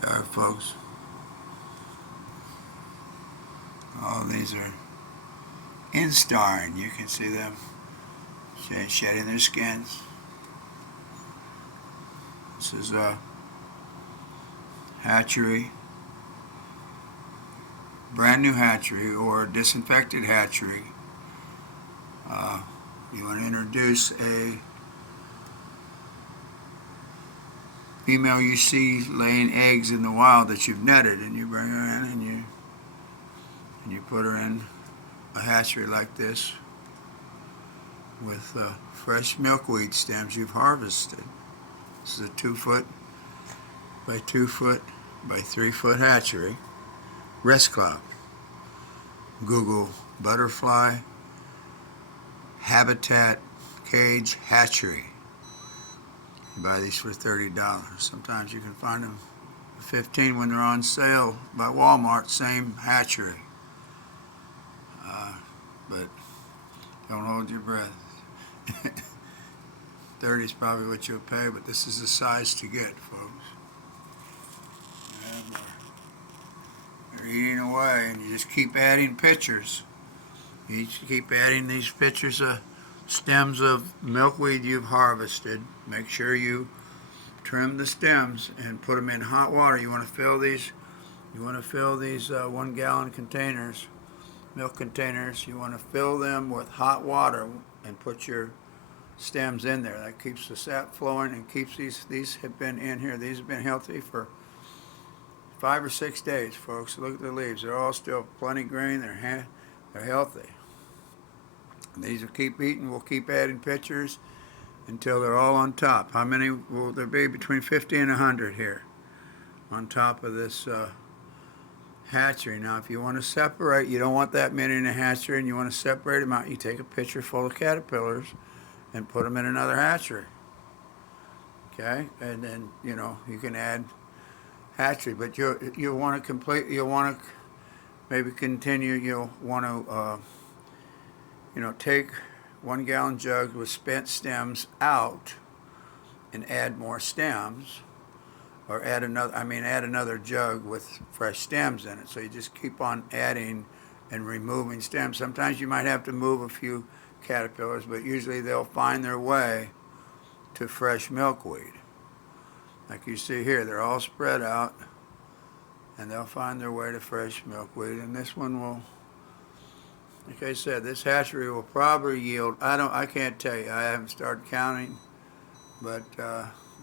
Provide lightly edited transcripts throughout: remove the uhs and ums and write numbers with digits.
There are folks. Oh, these are instarring. You can see them shedding their skins. This is a hatchery, brand new hatchery or disinfected hatchery. You want to introduce a female you see laying eggs in the wild that you've netted, and you bring her in and you put her in a hatchery like this with fresh milkweed stems you've harvested. This is a 2 foot by 2 foot by 3 foot hatchery. Rest cloud. Google butterfly habitat cage hatchery. You buy these for $30. Sometimes you can find them for $15 when they're on sale by Walmart. Same hatchery. But don't hold your breath. 30 is probably what you'll pay, but this is the size to get, folks. And they're eating away, and you just keep adding pictures. You keep adding these pictures of stems of milkweed you've harvested. Make sure you trim the stems and put them in hot water. You want to fill these. You want to fill these 1 gallon containers, milk containers. You want to fill them with hot water and put your stems in there. That keeps the sap flowing and keeps these have been in here. These have been healthy for 5 or 6 days, folks. Look at the leaves. They're all still plenty green. They're healthy. These will keep eating. We'll keep adding pictures until they're all on top. How many will there be? Between 50 and 100 here on top of this hatchery. Now, if you want to separate, you don't want that many in a hatchery, and you want to separate them out, you take a picture full of caterpillars and put them in another hatchery. Okay, and then you can add hatchery, but you want to complete. You'll want to maybe continue. You'll want to take 1 gallon jugs with spent stems out and add more stems, or add another jug with fresh stems in it. So you just keep on adding and removing stems. Sometimes you might have to move a few caterpillars, but usually they'll find their way to fresh milkweed. Like you see here, they're all spread out, and they'll find their way to fresh milkweed. And this one will, like I said, this hatchery will probably yield, I can't tell you, I haven't started counting, but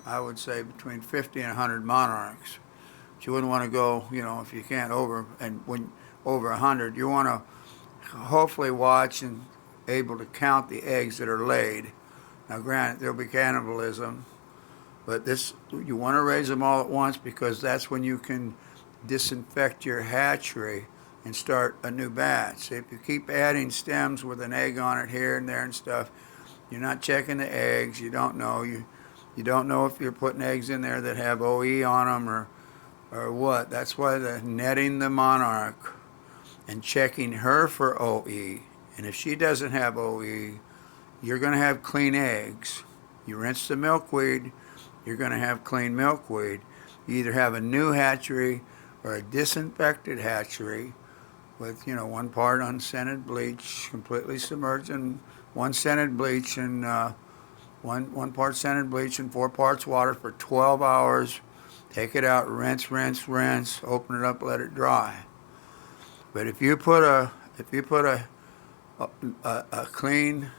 I would say between 50 and 100 monarchs. But you wouldn't want to go, if you can't over 100, you want to hopefully watch and able to count the eggs that are laid. Now granted, there'll be cannibalism, but you want to raise them all at once, because that's when you can disinfect your hatchery and start a new batch. If you keep adding stems with an egg on it here and there and stuff, you're not checking the eggs. You don't know. You don't know if you're putting eggs in there that have OE on them or what. That's why the netting the monarch and checking her for OE. And if she doesn't have OE, you're going to have clean eggs. You rinse the milkweed, you're going to have clean milkweed. You either have a new hatchery or a disinfected hatchery with 1 part unscented bleach, completely submerged in 1 scented bleach and 1 part scented bleach and 4 parts water for 12 hours. Take it out, rinse, rinse, rinse. Open it up, let it dry. But if you put a clean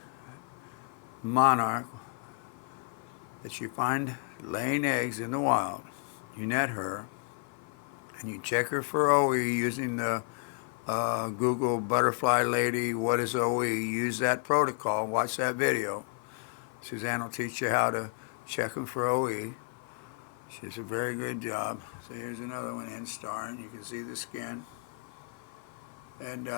monarch that you find laying eggs in the wild, you net her and you check her for OE using the Google butterfly lady, what is OE? Use that protocol. Watch that video. Suzanne will teach you how to check them for OE. She does a very good job. So here's another one in starring. You can see the skin. And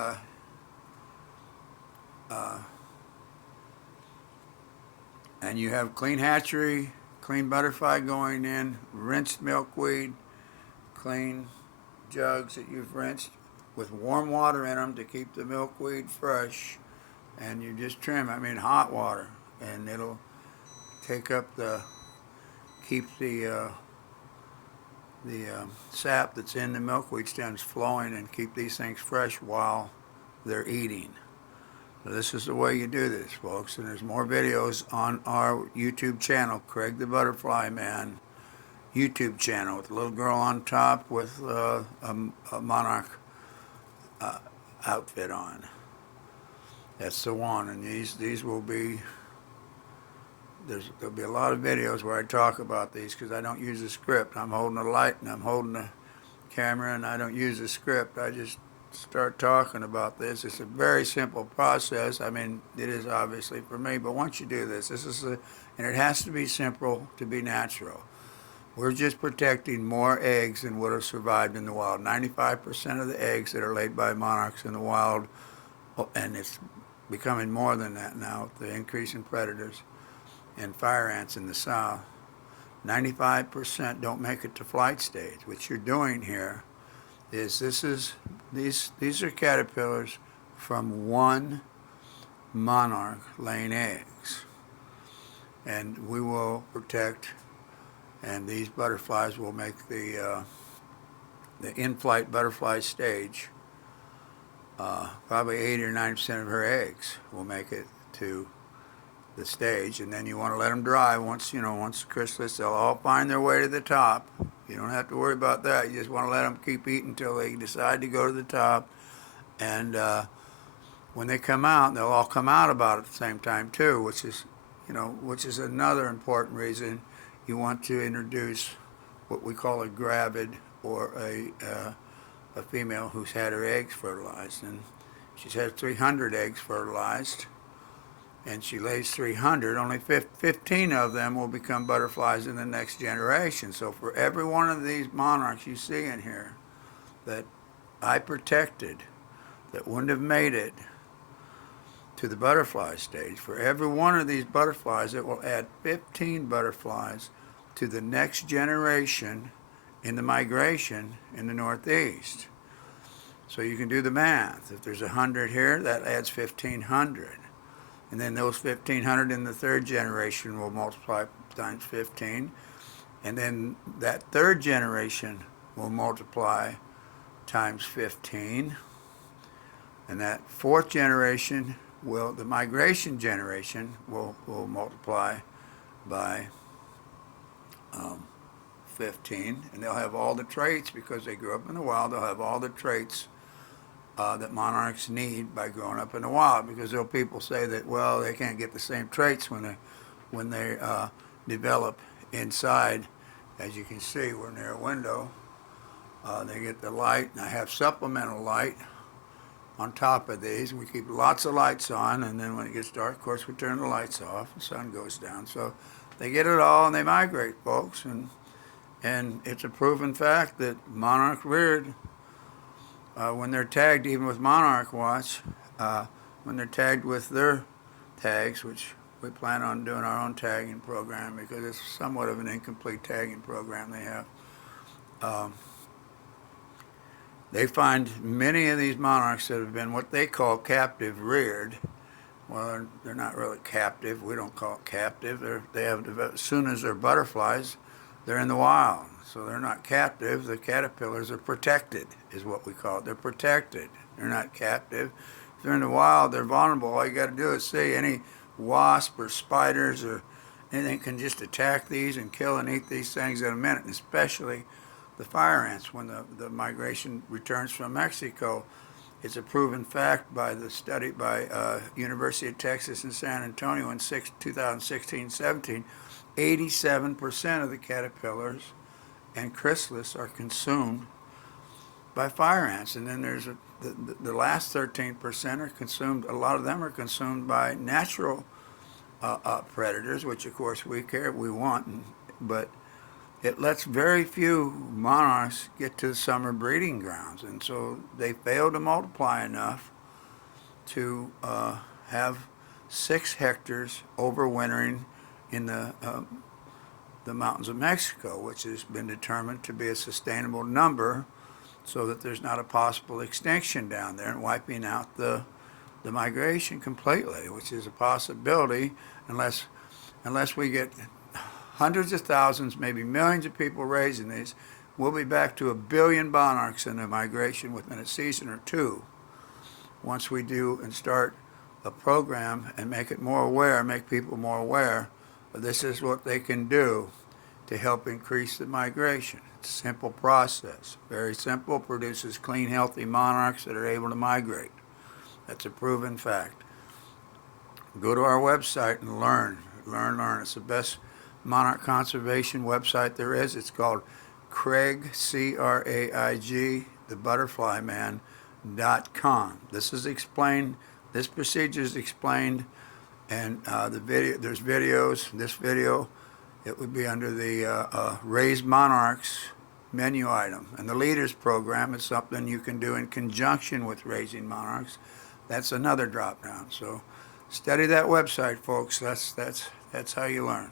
you have clean hatchery, clean butterfly going in, rinsed milkweed, clean jugs that you've rinsed with warm water in them to keep the milkweed fresh, and you just trim, hot water, and it'll keep the sap that's in the milkweed stems flowing and keep these things fresh while they're eating. So this is the way you do this, folks. And there's more videos on our YouTube channel, Craig the Butterfly Man YouTube channel, with a little girl on top with a monarch outfit on. That's the one. And these will be, there'll be a lot of videos where I talk about these, because I don't use a script. I'm holding a light and I'm holding a camera, and I don't use a script. I just start talking about this. It's a very simple process. I mean, it is obviously for me, but once you do this is and it has to be simple to be natural. We're just protecting more eggs than would have survived in the wild. 95% of the eggs that are laid by monarchs in the wild, and it's becoming more than that now with the increase in predators and fire ants in the south, 95% don't make it to flight stage. What you're doing here is these are caterpillars from one monarch laying eggs, and we will protect, and these butterflies will make the in-flight butterfly stage. Probably 80 or 90% of her eggs will make it to the stage, and then you want to let them dry. Once the chrysalis, they'll all find their way to the top. You don't have to worry about that. You just want to let them keep eating until they decide to go to the top. And when they come out, they'll all come out about at the same time too, which is another important reason you want to introduce what we call a gravid, or a female who's had her eggs fertilized. And she's had 300 eggs fertilized, and she lays 300, only 15 of them will become butterflies in the next generation. So for every one of these monarchs you see in here that I protected, that wouldn't have made it to the butterfly stage, for every one of these butterflies, it will add 15 butterflies to the next generation in the migration in the Northeast. So you can do the math. If there's 100 here, that adds 1,500. And then those 1,500 in the third generation will multiply times 15. And then that third generation will multiply times 15. And that fourth generation the migration generation will multiply by 15. And they'll have all the traits, because they grew up in the wild, they'll have all the traits that monarchs need by growing up in the wild. Because there'll people say that, well, they can't get the same traits when they develop inside. As you can see, we're near a window. They get the light, and I have supplemental light on top of these. We keep lots of lights on, and then when it gets dark, of course, we turn the lights off. The sun goes down. So they get it all, and they migrate, folks. And it's a proven fact that monarch reared, when they're tagged, even with Monarch Watch, when they're tagged with their tags, which we plan on doing our own tagging program, because it's somewhat of an incomplete tagging program they have. They find many of these monarchs that have been what they call captive reared. Well, they're not really captive. We don't call it captive. As soon as they're butterflies, they're in the wild. So they're not captive. The caterpillars are protected, is what we call it. They're protected. They're not captive. If they're in the wild, they're vulnerable. All you got to do is see any wasp or spiders or anything can just attack these and kill and eat these things in a minute, and especially the fire ants when the migration returns from Mexico. It's a proven fact by the study by University of Texas in San Antonio in 2016-17, 87% of the caterpillars and chrysalis are consumed by fire ants. And then there's the last 13% are consumed, a lot of them are consumed by natural predators, which of course we want, but it lets very few monarchs get to the summer breeding grounds, and so they fail to multiply enough to have 6 hectares overwintering in the mountains of Mexico, which has been determined to be a sustainable number, so that there's not a possible extinction down there and wiping out the migration completely, which is a possibility unless we get hundreds of thousands, maybe millions of people raising these. We'll be back to 1 billion monarchs in the migration within a season or two once we do and start a program and make it more aware, make people more aware. But this is what they can do to help increase the migration. It's a simple process, very simple, produces clean, healthy monarchs that are able to migrate. That's a proven fact. Go to our website and learn. It's the best monarch conservation website there is. It's called Craig, C-R-A-I-G, thebutterflyman.com. This is explained, this procedure is explained, and there's videos. This video, it would be under the Raised Monarchs menu item. And the Leaders Program is something you can do in conjunction with Raising Monarchs. That's another drop down. So study that website, folks. That's how you learn.